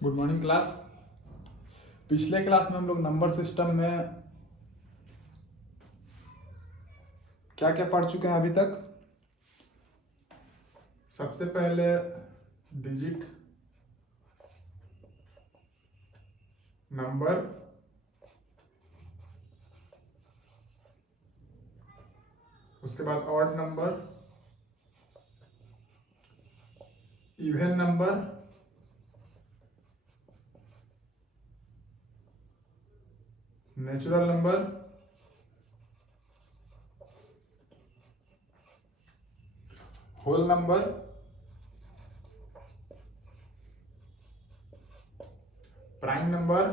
Good morning class. पिछले class में हम लोग नंबर सिस्टम में क्या क्या पढ़ चुके हैं अभी तक। सबसे पहले डिजिट नंबर, उसके बाद odd number, even number, natural number, whole number, prime number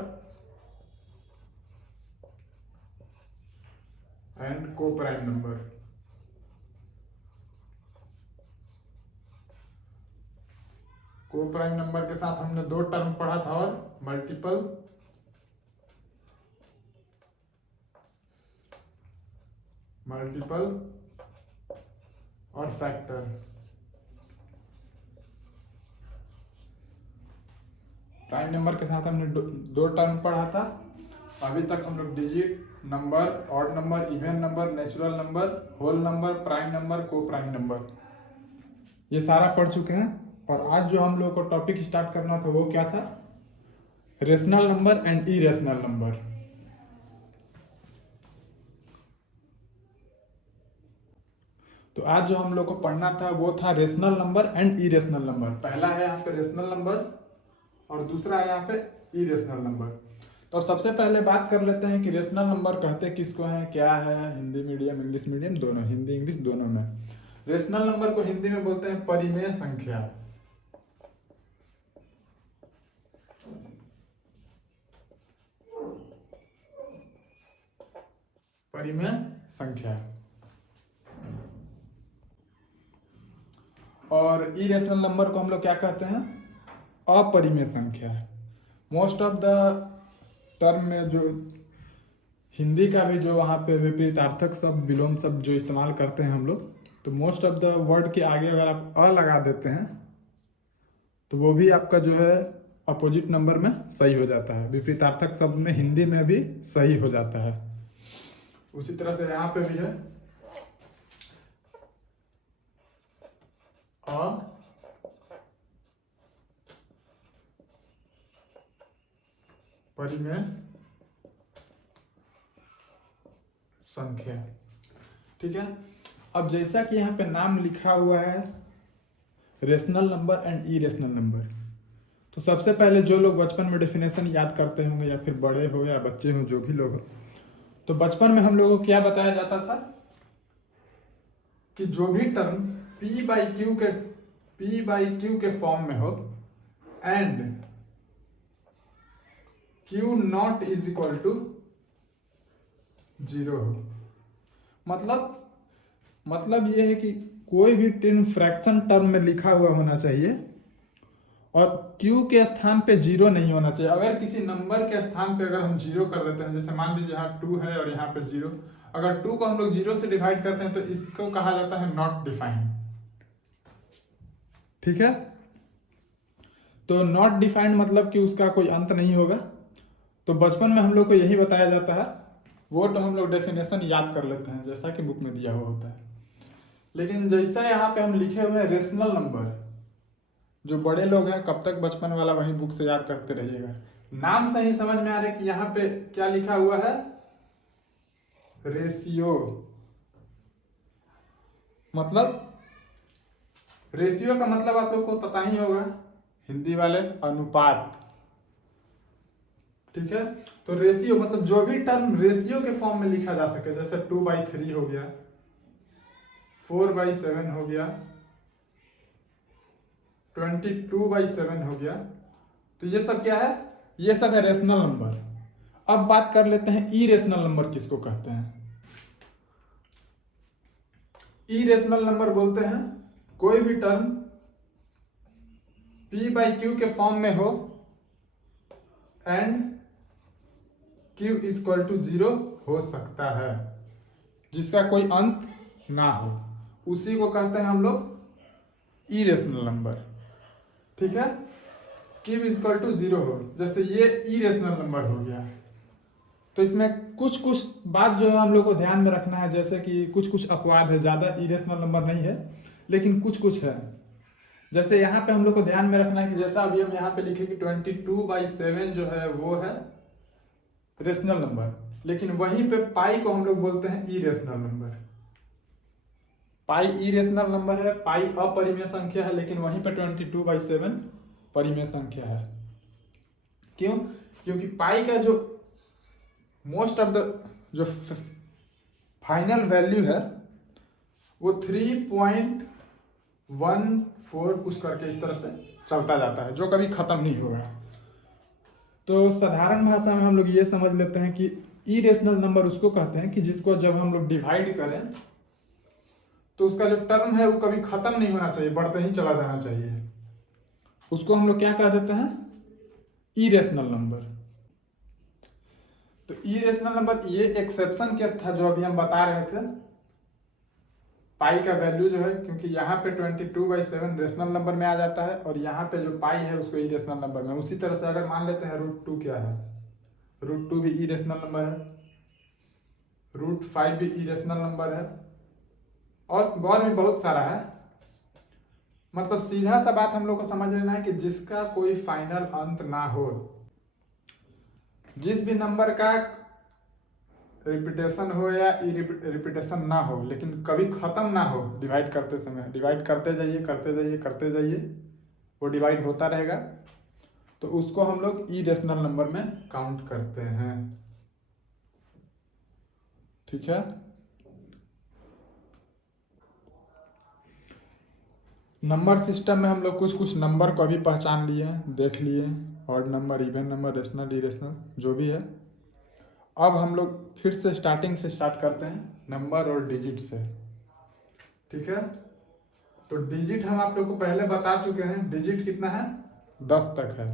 and co prime number. Co prime number के साथ हमने दो टर्म पढ़ा था, और मल्टीपल और फैक्टर। प्राइम नंबर के साथ हमने दो टर्म पढ़ा था। अभी तक हम लोग digit number, odd number, even number, natural number, whole number, prime number, co prime number, ये सारा पढ़ चुके हैं। और आज जो हम लोग को टॉपिक स्टार्ट करना था वो क्या था? Rational number and irrational number. तो आज जो हम लोग को पढ़ना था वो था rational number and irrational number. पहला है यहाँ पे रेशनल नंबर और दूसरा है यहाँ पे इरेशनल नंबर। तो सबसे पहले बात कर लेते हैं कि रेशनल नंबर कहते किसको हैं, क्या है। हिंदी मीडियम, इंग्लिश मीडियम, दोनों, हिंदी इंग्लिश दोनों में। रेशनल नंबर को हिंदी में बोलते हैं परिमेय संख्या। परिमेय संख्या। और इरेशनल नंबर को हम लोग क्या कहते हैं? अपरिमेय संख्या। मोस्ट ऑफ द टर्म में जो हिंदी का भी जो वहाँ पे विपरीतार्थक शब्द, विलोम शब्द जो इस्तेमाल करते हैं हम लोग, तो मोस्ट ऑफ द वर्ड के आगे अगर आप अ लगा देते हैं तो वो भी आपका जो है अपोजिट नंबर में सही हो जाता है। विपरीतार्थक शब्द में हिंदी में भी सही हो जाता है। उसी तरह से यहाँ पे भी है अपरिमेय संख्या। ठीक है। अब जैसा कि यहाँ पे नाम लिखा हुआ है rational number and irrational number, तो सबसे पहले जो लोग बचपन में डेफिनेशन याद करते होंगे, या फिर बड़े हो या बच्चे हो, जो भी लोग हो, तो बचपन में हम लोगों को क्या बताया जाता था कि जो भी टर्म P बाई क्यू के फॉर्म में हो and Q not is equal to 0 हो, मतलब ये है कि कोई भी टर्म फ्रैक्शन टर्म में लिखा हुआ होना चाहिए और Q के स्थान पे 0 नहीं होना चाहिए। अगर किसी नंबर के स्थान पे अगर हम 0 कर देते हैं, जैसे मान लीजिए यहाँ 2 है और यहाँ पे 0, अगर 2 को हम लोग 0 से डिवाइड करते हैं तो इसको कहा जाता है नॉट डिफाइंड। ठीक है। तो नॉट डिफाइंड मतलब कि उसका कोई अंत नहीं होगा। तो बचपन में हम लोग को यही बताया जाता है। वो तो हम लोग डेफिनेशन याद कर लेते हैं जैसा कि बुक में दिया हुआ होता है। लेकिन जैसा यहाँ पे हम लिखे हुए हैं रेशनल नंबर, जो बड़े लोग हैं, कब तक बचपन वाला वही बुक से याद करते रहिएगा। नाम से ही समझ में आ रहा है कि यहाँ पे क्या लिखा हुआ है? रेशियो। मतलब रेशियो का मतलब आप लोग को पता ही होगा, हिंदी वाले, अनुपात। ठीक है। तो रेशियो मतलब जो भी टर्म रेशियो के फॉर्म में लिखा जा सके, जैसे 2/3 हो गया, 4/7 हो गया, 22/7 हो गया, तो ये सब क्या है? ये सब है रेशनल नंबर। अब बात कर लेते हैं इरेशनल नंबर किसको कहते हैं। इरेशनल नंबर बोलते हैं कोई भी टर्म P/Q के फॉर्म में हो एंड Q इक्वल टू 0 हो सकता है, जिसका कोई अंत ना हो, उसी को कहते हैं हम लोग इरेशनल नंबर। ठीक है। क्यूब इजकल टू 0 हो, जैसे ये इरेशनल नंबर हो गया, तो इसमें कुछ कुछ बात जो है हम लोग को ध्यान में रखना है, जैसे कि कुछ कुछ अपवाद है, ज़्यादा इरेशनल नंबर नहीं है लेकिन कुछ कुछ है। जैसे यहाँ पे हम लोग को ध्यान में रखना है कि जैसा अभी हम यहाँ पे लिखे कि 22/7 जो है वो है रेशनल नंबर, लेकिन वहीं पे पाई को हम लोग बोलते हैं इरेशनल नंबर। पाई इरेशनल नंबर है, पाई अपरिमेय संख्या है, लेकिन वहीं पे 22/7 परिमेय संख्या है। क्यों? क्योंकि पाई का जो मोस्ट ऑफ द जो फाइनल वैल्यू है वो 3.14 कुछ करके इस तरह से चलता जाता है, जो कभी खत्म नहीं होगा। तो साधारण भाषा में हम लोग ये समझ लेते हैं कि इरेशनल नंबर उसको कहते हैं कि जिसको जब हम लोग डिवाइड करें तो उसका जो टर्म है वो कभी खत्म नहीं होना चाहिए, बढ़ते ही चला जाना चाहिए। उसको हम लोग क्या कह देते हैं? Irrational number. तो इरेशनल नंबर ये एक्सेप्शन केस था जो अभी हम बता रहे थे, पाई का वैल्यू जो है, क्योंकि यहाँ पे 22/7 रेशनल नंबर में आ जाता है और यहाँ पे जो पाई है उसको इरेशनल नंबर में। उसी तरह से अगर मान लेते हैं √2 क्या है, √2 भी इरेशनल नंबर है, √5 भी इरेशनल नंबर है, और भी बहुत सारा है। मतलब सीधा सा बात हम लोग को समझ लेना है कि जिसका कोई फाइनल अंत ना हो, जिस भी नंबर का रिपीटेशन हो या रिपीटेशन ना हो लेकिन कभी खत्म ना हो, डिवाइड करते समय डिवाइड करते जाइए करते जाइए करते जाइए, वो डिवाइड होता रहेगा, तो उसको हम लोग इरेशनल नंबर में काउंट करते हैं। ठीक है। नंबर सिस्टम में हम लोग कुछ कुछ नंबर को अभी पहचान लिए हैं, देख लिए, odd number, even number, rational, irrational, जो भी है। अब हम लोग फिर से स्टार्टिंग से स्टार्ट करते हैं, नंबर और डिजिट से। ठीक है। तो डिजिट हम आप लोग को पहले बता चुके हैं, डिजिट कितना है? 10 तक है,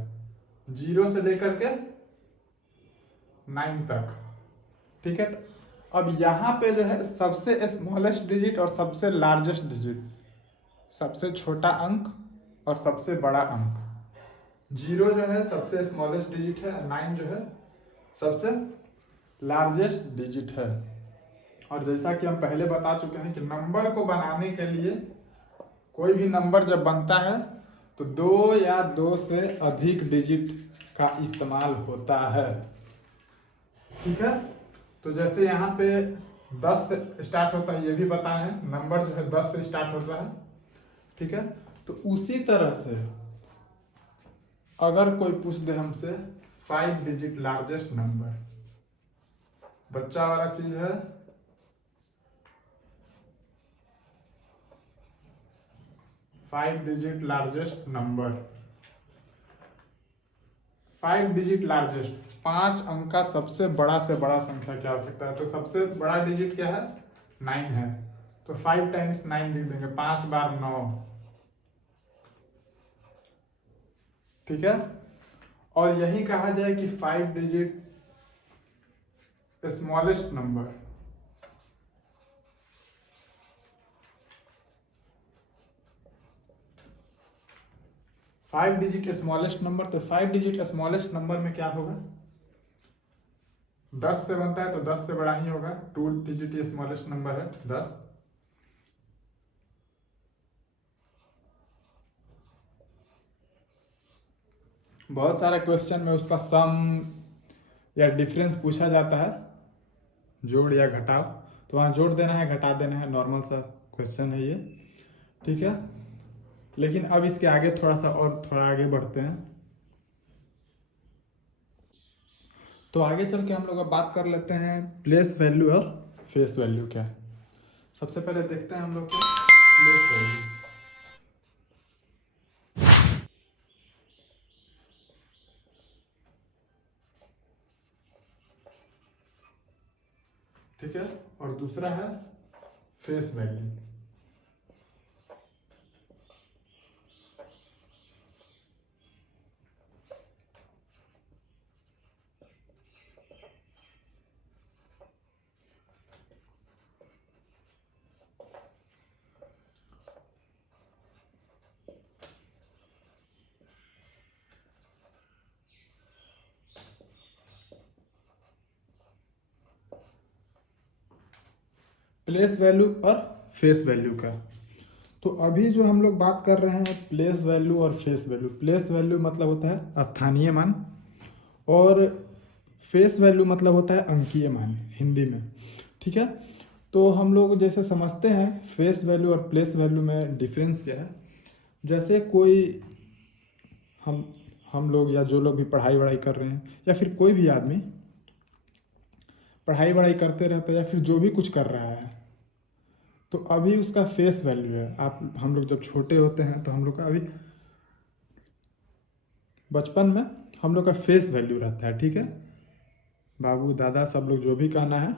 0 से लेकर के 9 तक। ठीक है। तो अब यहाँ पे जो है सबसे स्मॉलेस्ट डिजिट और सबसे लार्जेस्ट डिजिट, सबसे छोटा अंक और सबसे बड़ा अंक। 0 जो है सबसे स्मॉलेस्ट डिजिट है, 9 जो है सबसे लार्जेस्ट डिजिट है। और जैसा कि हम पहले बता चुके हैं कि नंबर को बनाने के लिए कोई भी नंबर जब बनता है तो 2 या 2 से अधिक डिजिट का इस्तेमाल होता है। ठीक है। तो जैसे यहाँ पे 10 से स्टार्ट होता है, ये भी बताए हैं, नंबर जो है 10 से स्टार्ट होता है। ठीक है। तो उसी तरह से अगर कोई पूछ दे हमसे 5 डिजिट लार्जेस्ट नंबर, बच्चा वाला चीज है, 5 digit largest number, 5 digit largest, 5 अंक का सबसे बड़ा से बड़ा संख्या क्या हो सकता है? तो सबसे बड़ा डिजिट क्या है? 9 है। तो 5 टाइम्स 9 लिख देंगे, 5 बार 9। ठीक है। और यही कहा जाए कि 5 digit smallest number, 5 digit smallest number, तो 5 डिजिट स्मॉलेस्ट नंबर में क्या होगा? 10 से बनता है तो 10 से बड़ा ही होगा। 2 डिजिट स्मॉलेस्ट नंबर है 10। बहुत सारे क्वेश्चन में उसका सम या डिफरेंस पूछा जाता है, जोड़ या घटाव, तो वहाँ जोड़ देना है घटा देना है, नॉर्मल सा क्वेश्चन है ये। ठीक है। लेकिन अब इसके आगे थोड़ा आगे बढ़ते हैं। तो आगे चल के हम लोग अब बात कर लेते हैं प्लेस वैल्यू और फेस वैल्यू क्या है। सबसे पहले देखते हैं हम लोग प्लेस वैल्यू। ठीक है। और दूसरा है फेस वैल्यू। प्लेस वैल्यू और फेस वैल्यू का। तो अभी जो हम लोग बात कर रहे हैं प्लेस वैल्यू और फेस वैल्यू। प्लेस वैल्यू मतलब होता है स्थानीय मान और फेस वैल्यू मतलब होता है अंकीय मान हिंदी में, ठीक है। तो हम लोग जैसे समझते हैं फेस वैल्यू और प्लेस वैल्यू में डिफरेंस क्या है। जैसे कोई हम लोग या जो लोग भी पढ़ाई वढ़ाई कर रहे हैं या फिर कोई भी आदमी पढ़ाई वढ़ाई करते रहता है या फिर जो भी कुछ कर रहा है, तो अभी उसका फेस वैल्यू है। आप हम लोग जब छोटे होते हैं तो हम लोग का अभी बचपन में हम लोग का फेस वैल्यू रहता है, ठीक है। बाबू दादा सब लोग जो भी कहना है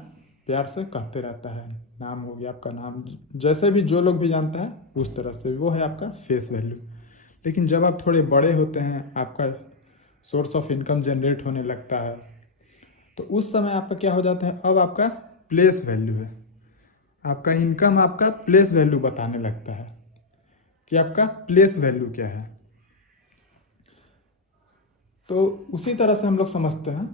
प्यार से कहते रहता है, नाम हो गया आपका नाम, जैसे भी जो लोग भी जानता है उस तरह से, वो है आपका फेस वैल्यू। लेकिन जब आप थोड़े बड़े होते हैं, आपका सोर्स ऑफ इनकम जनरेट होने लगता है, तो उस समय आपका क्या हो जाता है, अब आपका प्लेस वैल्यू है। आपका इनकम आपका प्लेस वैल्यू बताने लगता है कि आपका प्लेस वैल्यू क्या है। तो उसी तरह से हम लोग समझते हैं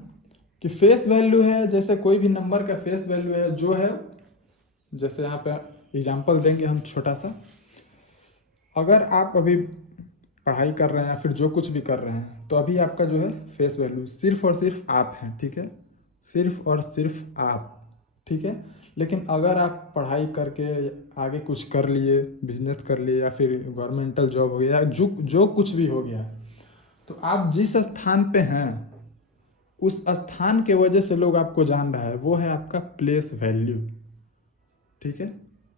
कि फेस वैल्यू है, जैसे कोई भी नंबर का फेस वैल्यू है जो है, जैसे यहाँ पे एग्जांपल देंगे हम छोटा सा। अगर आप अभी पढ़ाई कर रहे हैं या फिर जो कुछ भी कर रहे हैं, तो अभी आपका जो है फेस वैल्यू सिर्फ और सिर्फ आप हैं, ठीक है। सिर्फ और सिर्फ आप, ठीक है। लेकिन अगर आप पढ़ाई करके आगे कुछ कर लिए, बिजनेस कर लिए या फिर गवर्नमेंटल जॉब हो गया या जो जो कुछ भी हो गया, तो आप जिस स्थान पे हैं उस स्थान के वजह से लोग आपको जान रहा है, वो है आपका प्लेस वैल्यू, ठीक है।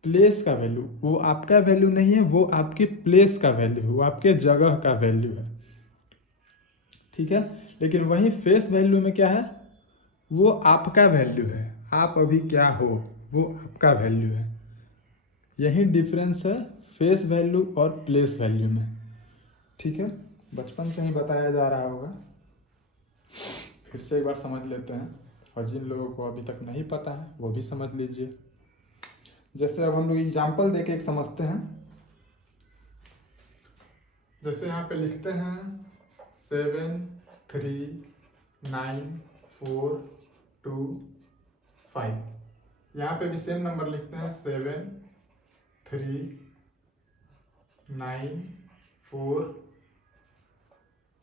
प्लेस का वैल्यू, वो आपका वैल्यू नहीं है, वो आपकी प्लेस का वैल्यू है, वो आपके जगह का वैल्यू है, ठीक है। लेकिन वही फेस वैल्यू में क्या है, वो आपका वैल्यू है, आप अभी क्या हो वो आपका वैल्यू है। यही डिफरेंस है फेस वैल्यू और प्लेस वैल्यू में, ठीक है। बचपन से ही बताया जा रहा होगा, फिर से एक बार समझ लेते हैं, और जिन लोगों को अभी तक नहीं पता है वो भी समझ लीजिए। जैसे अब हम लोग एग्जाम्पल देके एक समझते हैं। जैसे यहाँ पे लिखते हैं 7 3 9 4 2 5। यहाँ पे भी सेम नंबर लिखते हैं 7 3 9 4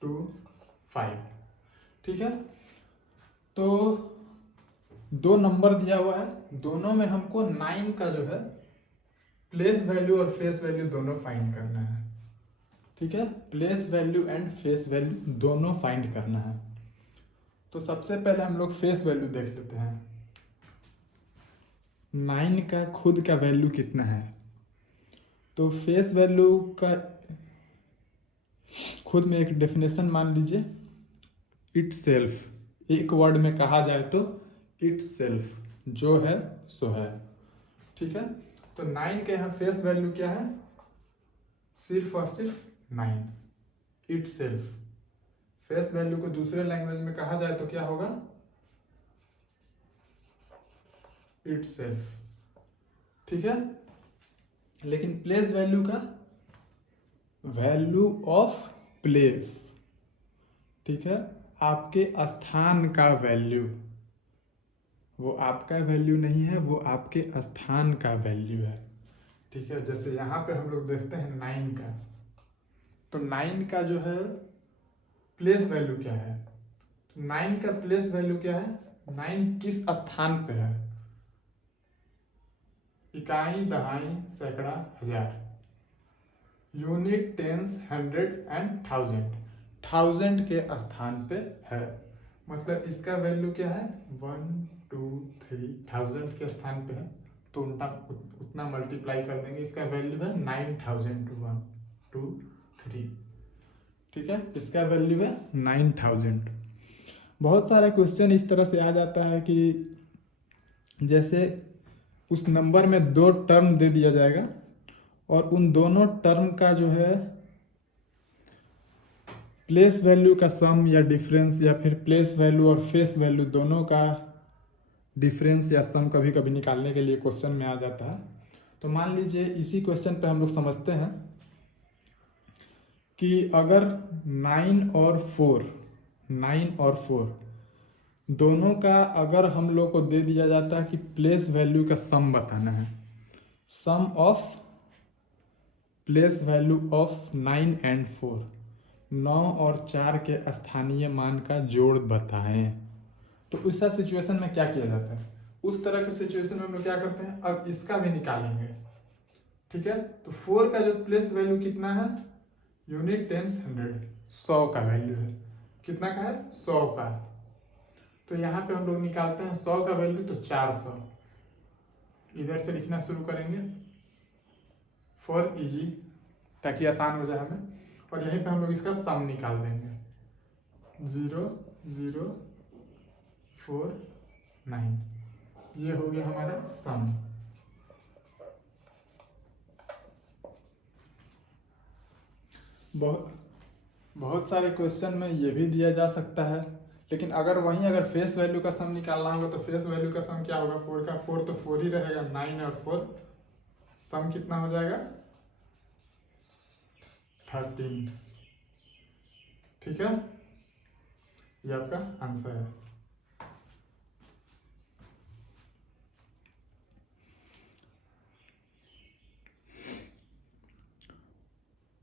2 5, ठीक है। तो दो नंबर दिया हुआ है, दोनों में हमको 9 का जो है प्लेस वैल्यू और फेस वैल्यू दोनों फाइंड करना है, ठीक है। Place value and face value दोनों फाइंड करना है। तो सबसे पहले हम लोग फेस वैल्यू देख लेते हैं। 9 का खुद का वैल्यू कितना है, तो फेस वैल्यू का खुद में एक डेफिनेशन मान लीजिए, इट सेल्फ। एक वर्ड में कहा जाए तो इट सेल्फ, जो है सो है, ठीक है। तो 9 के यहाँ फेस वैल्यू क्या है, सिर्फ और सिर्फ 9, इट सेल्फ। फेस वैल्यू को दूसरे लैंग्वेज में कहा जाए तो क्या होगा, इट सेल्फ, ठीक है। लेकिन प्लेस वैल्यू का वैल्यू ऑफ प्लेस, ठीक है, आपके स्थान का वैल्यू, वो आपका वैल्यू नहीं है, वो आपके स्थान का वैल्यू है, ठीक है। जैसे यहाँ पे हम लोग देखते हैं 9 का, तो 9 का जो है प्लेस वैल्यू क्या है, तो 9 का प्लेस वैल्यू क्या है, 9 किस स्थान पे है, इकाई दहाई सैकड़ा हजार, unit tens hundred and thousand, thousand के स्थान पे है। मतलब इसका वैल्यू क्या है, 1 2 3 थाउजेंड के स्थान पे है, तो उतना मल्टीप्लाई कर देंगे, इसका वैल्यू है 9000 1 2 3, ठीक है। इसका वैल्यू है 9000। बहुत सारे क्वेश्चन इस तरह से आ जाता है कि जैसे उस नंबर में दो टर्म दे दिया जाएगा और उन दोनों टर्म का जो है प्लेस वैल्यू का सम या डिफरेंस, या फिर प्लेस वैल्यू और फेस वैल्यू दोनों का डिफरेंस या सम कभी कभी निकालने के लिए क्वेश्चन में आ जाता है। तो मान लीजिए इसी क्वेश्चन पे हम लोग समझते हैं कि अगर 9 और 4 दोनों का अगर हम लोग को दे दिया जाता है कि प्लेस वैल्यू का सम बताना है, sum of place value of 9 and 4, 9 और 4 के स्थानीय मान का जोड़ बताएं, तो उस सिचुएशन में क्या किया जाता है? उस तरह की सिचुएशन में हम लोग क्या करते हैं, अब इसका भी निकालेंगे। ठीक है, तो 4 का जो प्लेस वैल्यू कितना है, यूनिट टेंस 100, 100 का वैल्यू है, कितना का है, 100 का। तो यहाँ पे हम लोग निकालते हैं 100 का वैल्यू, तो 400 इधर से लिखना शुरू करेंगे फॉर इजी, ताकि आसान हो जाए हमें। और यहीं पे हम लोग इसका सम निकाल देंगे, 0 0 4 9, ये हो गया हमारा सम। बहुत सारे क्वेश्चन में ये भी दिया जा सकता है, लेकिन अगर फेस वैल्यू का सम निकालना होगा तो फेस वैल्यू का सम क्या होगा, 4 का 4 तो 4 ही रहेगा, 9 और 4 सम कितना हो जाएगा, 13। ठीक है, ये आपका आंसर है।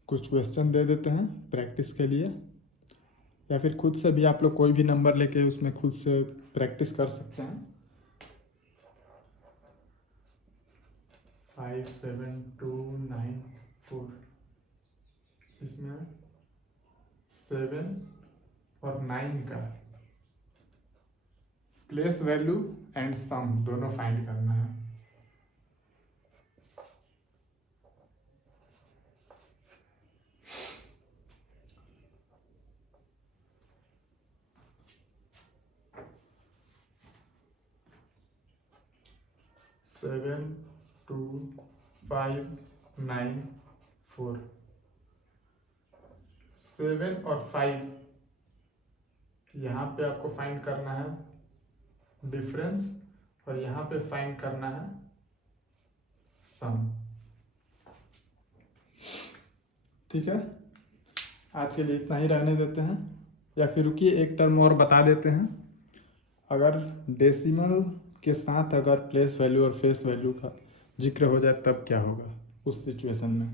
कुछ क्वेश्चन दे देते हैं प्रैक्टिस के लिए, या फिर खुद से भी आप लोग कोई भी नंबर लेके उसमें खुद से प्रैक्टिस कर सकते हैं। 5 7 2 9 4, इसमें 7 और 9 का प्लेस वैल्यू एंड सम दोनों फाइंड करना है। सेवन 2 5 9 4, 7 और 5 यहाँ पे आपको फाइंड करना है डिफरेंस, और यहाँ पे फाइंड करना है सम। ठीक है, आज के लिए इतना ही रहने देते हैं, या फिर रुकिए एक टर्म और बता देते हैं। अगर डेसिमल के साथ अगर प्लेस वैल्यू और फेस वैल्यू का जिक्र हो जाए तब क्या होगा उस सिचुएशन में,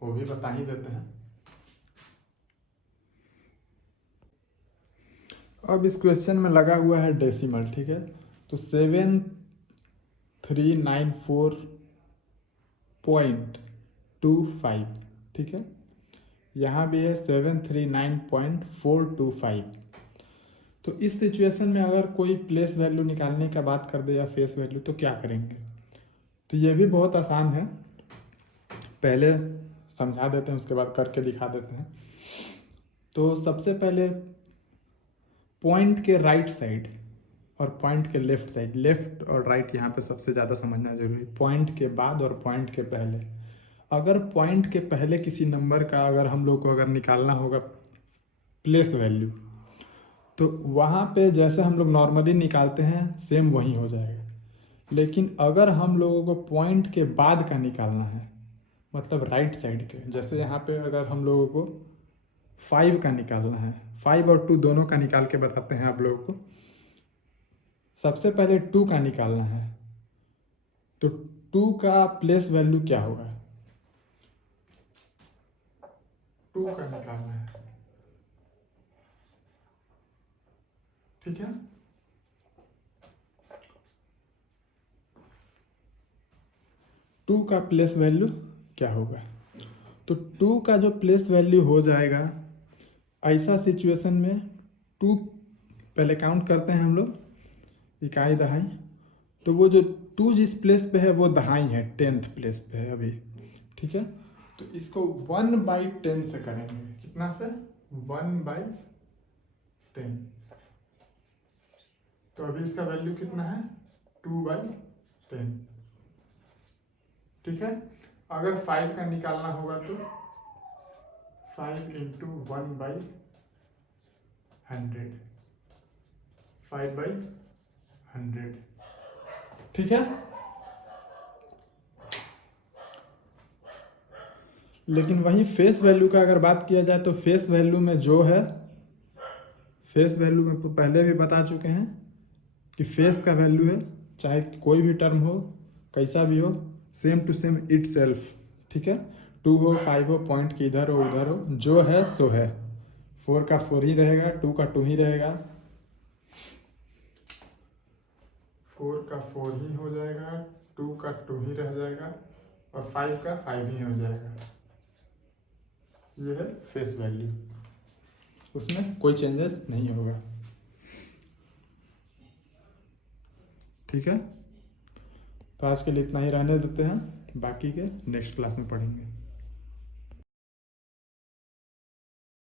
वो भी बता ही देते हैं। अब इस क्वेश्चन में लगा हुआ है डेसिमल, ठीक है, तो 7394.25, ठीक है, यहाँ भी है 739.425। तो इस सिचुएशन में अगर कोई प्लेस वैल्यू निकालने का बात कर दे या फेस वैल्यू, तो क्या करेंगे? तो ये भी बहुत आसान है, पहले समझा देते हैं उसके बाद करके दिखा देते हैं। तो सबसे पहले पॉइंट के राइट साइड और पॉइंट के लेफ्ट साइड, लेफ्ट और राइट यहाँ पे सबसे ज़्यादा समझना जरूरी, पॉइंट के बाद और पॉइंट के पहले। अगर पॉइंट के पहले किसी नंबर का अगर हम लोग को अगर निकालना होगा प्लेस वैल्यू, तो वहाँ पे जैसे हम लोग नॉर्मली निकालते हैं सेम वही हो जाएगा। लेकिन अगर हम लोगों को पॉइंट के बाद का निकालना है, मतलब राइट साइड के, जैसे यहाँ पे अगर हम लोगों को 5 का निकालना है, 5 और 2 दोनों का निकाल के बताते हैं आप लोगों को। सबसे पहले 2 का निकालना है, तो 2 का प्लेस वैल्यू क्या होगा, 2 का निकालना है, ठीक है। टू का प्लेस वैल्यू क्या होगा, तो 2 का जो प्लेस वैल्यू हो जाएगा, ऐसा सिचुएशन में 2 पहले काउंट करते हैं हम लोग इकाई दहाई, तो वो जो 2 जिस प्लेस पे है वो दहाई है, 10th प्लेस पे है अभी, ठीक है। तो इसको 1/10 से करेंगे, कितना से, 1/10। तो अभी इसका वैल्यू कितना है, 2/10, ठीक है। अगर 5 का निकालना होगा तो 5 इंटू 1/100, 5/100, ठीक है। लेकिन वही फेस वैल्यू का अगर बात किया जाए तो फेस वैल्यू में जो है, फेस वैल्यू में तो पहले भी बता चुके हैं कि फेस का वैल्यू है, चाहे कोई भी टर्म हो, कैसा भी हो, same to same itself, ठीक है। 2 हो 5 हो, पॉइंट की इधर हो उधर हो, जो है सो है। 4 का 4 ही रहेगा, 2 का 2 ही रहेगा, 4 का 4 ही हो जाएगा, 2 का 2 ही रह जाएगा और 5 का 5 ही हो जाएगा। ये है फेस वैल्यू, उसमें कोई चेंजेस नहीं होगा, ठीक है। तो आज के लिए इतना ही रहने देते हैं, बाकी के नेक्स्ट क्लास में पढ़ेंगे।